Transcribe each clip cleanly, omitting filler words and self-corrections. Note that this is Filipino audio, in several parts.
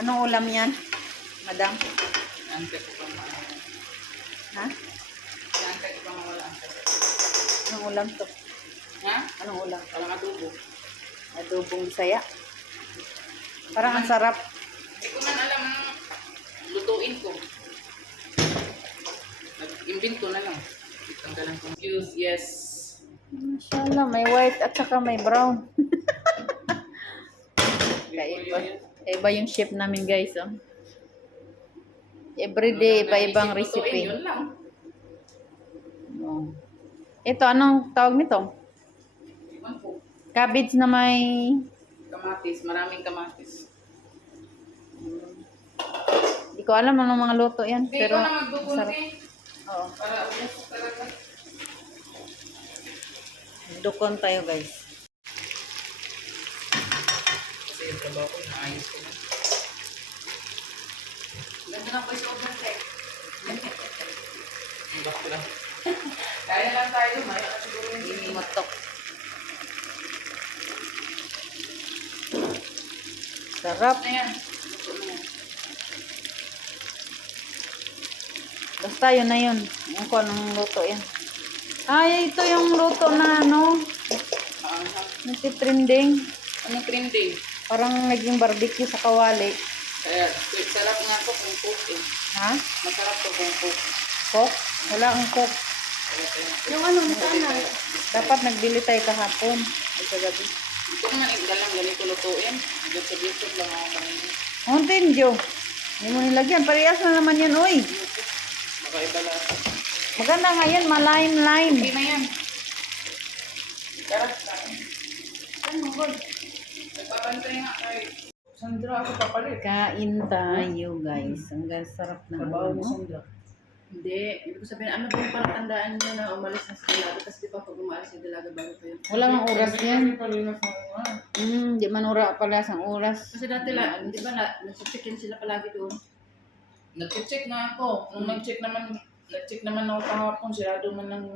Anong ulam yan, madam? Antay ko pang maano. Ha? Antay ko pang mawala ang sakit. Anong ulam to? Ha? Anong ulam? Parang adobo. Adobong Bisaya. Parang ang sarap. Hindi ko man alam ang lutuin ko. Nag-invent ko na lang. Tanggalan ko. Use, yes. Mashallah, may white at saka may brown. Kaiba. Iba yung chef namin, guys. Oh. Everyday, iba-ibang recipe. Yun lang. Oh. Ito, anong tawag nito? Iwan po. Cabbage na may... Kamatis. Maraming kamatis. Hindi ko alam anong mga luto yan. Hindi Pero ko na magdubunti. Oo. Para ubos talaga. Dukon tayo, guys. Kasi yung trabaho ko, naayos ko na. Ganda na po yung sobrang check. Ang bako lang. Kaya lang tayo, maya ka siguro yung Inimutok. Sarap. na yan. Luto na yan. Basta yun na yun. Yung ko anong luto yan. Ay, ito yung luto na ano. Nagtitrending. Anong trending? Parang naging barbecue sa kawali. Kaya, sarap nga po kung cook eh. Ha? Masarap to kung cook. Cook? Wala ang cook. Yung ano, sana. Dapat nagbili tayo kahapon. Ay, sa gabi. Ito naman, dalang ganito lutuin. Dito lang ako kanina. Mountain Dew. Hindi mo nilagyan. Parehas na naman yan, uy. Baka iba lang. Maganda nga yan. Malalim-lime. Hindi na yan. Karat ka. Ano, boy? Nagpapantay nga kay Sandra ako papalit. Kain tayo, guys. Ang sarap na. Trabaho mo, Ano? Sandra. Hindi. Hindi ko sabihin, ano ba yung parang tandaan niyo na umalis na sa Dalaga? Kasi di ba pag umalis sa Dalaga bago pa yun? Wala mang oras yan. Palinas mo nga. Di man ura pala sa oras. Kasi dati lang, di ba nag-check-in sila palagi doon? Nag-check na ako. Nung nag-check naman ako kahapon, sirado man ng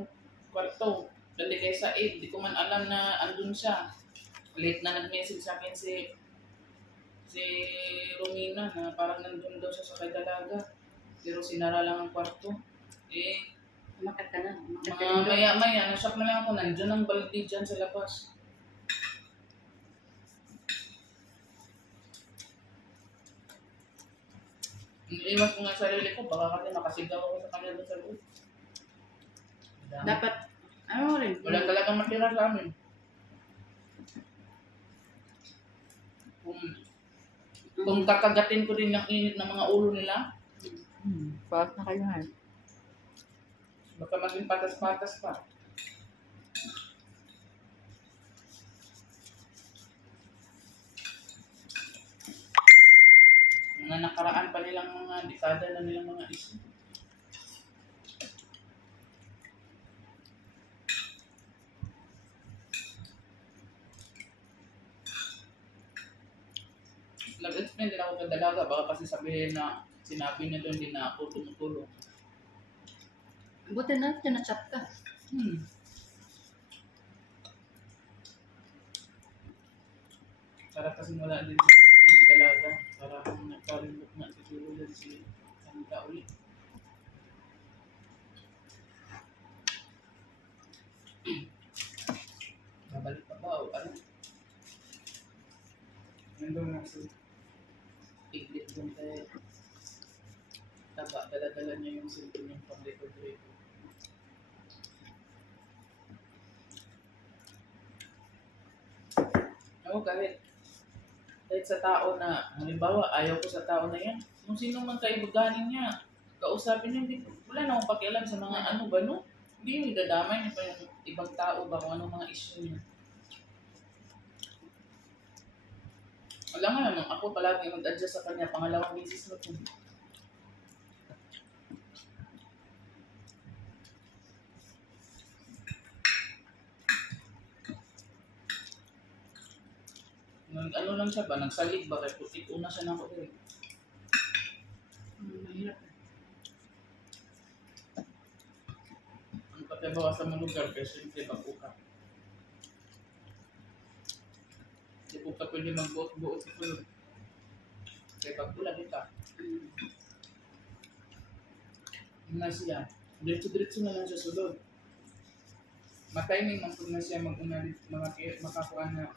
kwarto. Dali kay Said, di ko man alam na andun siya. Late na nag-message sa akin si Romina na parang nandun daw siya sa kay Dalaga. Pero sinara lang ang kwarto. Eh, Umakat ka na. mga maya-maya, nashock na lang ako, nandun ang baldi dyan sa labas. Iniiwas ko nga sa sarili ko, baka kasi makasigaw ako sa kanila sa loob. Dapat, ano rin? Wala talagang matira sa amin. Kung kakagatin ko din ng init ng mga ulo nila, Paas na kayo, ha? baka maging patas-patas pa. Mga nakaraan pa nilang mga dekada na nilang mga isip. Nag-explain din ako sa Dalaga, baka kasi sabihin na sinabi niya doon din na ako tumutulong. Buti na, tinachat ka. Para kasi wala din sa Dalaga, para kung nagkalimot na siguro din si Santa ulit. Babalik pa ba o ano? Nandun na si Piglet doon tayo. Taba, dala-dala niya yung cellphone yung pang-record-record. Ako kahit sa tao na, halimbawa, ayaw ko sa tao na yan, kung sino man kaibiganin niya, kausapin niya, hindi, wala na akong pakialam sa mga ano ba, no? Hindi yung idadamay niya pa yung ibang tao ba kung anong mga issue niya. Wala nga naman, ako palagi mag-adjust sa kanya, pangalawang misis na po. Ano lang siya ba? Nagsalig ba? Kaya putik una siya ng kutin. Mahirap. Ang pagkabawa sa mga lugar, kaya siyempre mag-uka. Hindi po ka pwede mag-buot-buot sa kulog. Kaya pagpula kita. Na siya. Diretso-diretso na lang siya sulod. Matiming man po na siya mag-una makakuha na.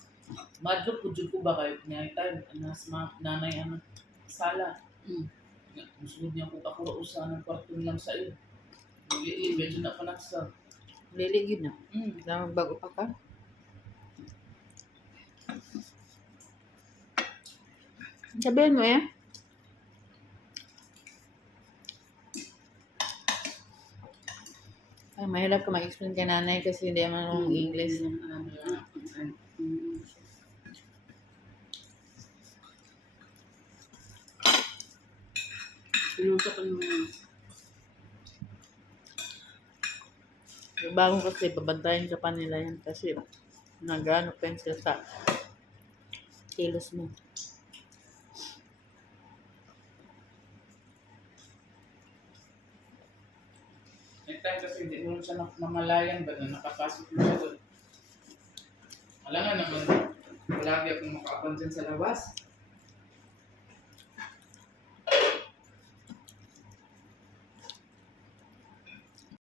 Madlok po dyan ko ba kayo? Kanya time, anas nanay ano, sala. Musulod niya ko kakura usa ng kwarto lang sa iyo. Lili, medyo na panaksa. Liligid na. Mm. Bago pa ka. Sabihin mo eh. Ay, mahirap ka mag-explain kay nanay kasi hindi naman ng English. Pinusapan mo yun. Bago kasi, babantayan ka pa nila yan kasi nag-ano pencil sa kilos mo. May time kasi hindi mo siya namalayan ba na nakapasok mo siya doon. Alam nga naman, palagi akong makaapan dyan sa labas.